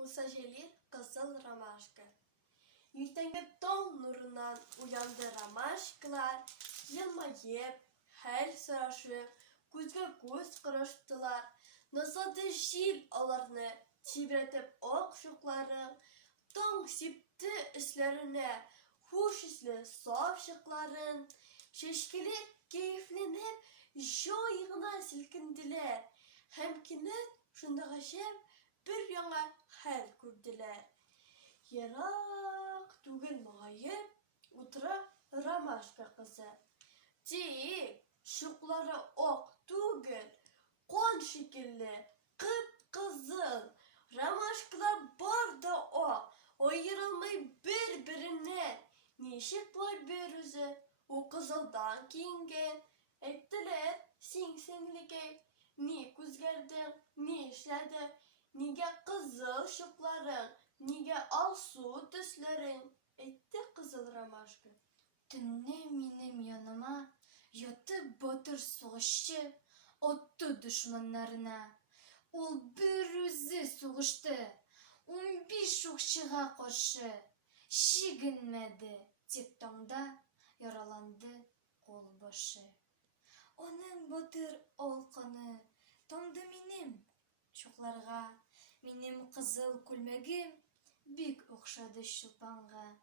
Musa Jelil Kızıl Ramaşka. Ertenge taң nurundan uyandı ramaşkalar, yılmayıp, hal soraşıp, gözge göz kırıştılar. Nasıldı jil alarını, tibretip ok şıkları, taң sipti üslerine, huş isli saf şıkların, şeşkiler keyiflenip, joyğına silkindiler. Hem kinet şunda gaşep, bir yana hal kurdiler. Yarak tugel mağayip, otura ramaşka kızı. Deyip, şıkları ok tugel, kon şekilli, kıpkızıl. Ramaşkalar bar da ok, ayırılmay birbirine. Neşik var bir yüzü, o kızıldan kiyingen. Ettiler, sinsinlike, ne közgerdin, ne işledin, nege kızıl şıkların, nege alsu düslerin, etti kızıl ramaşka. Tünne minim yanıma yatıp batır soğuşçu, attı düşmanlarına. Ol bir yüzü soğuştu, 15 okçuğa karşı. Şiginmedi, tek tağda yaralandı kol başı. Onun batır olkanı tamdı minim çoklarga. Minim kızıl kulmegim bik okşadı şılpanğa.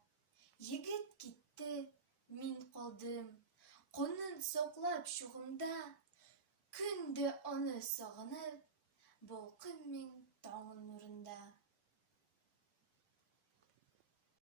Yigit gitti, min kaldım. Konun soklap şuğumda, günde onu sağınıp, balkın min tağın nurunda.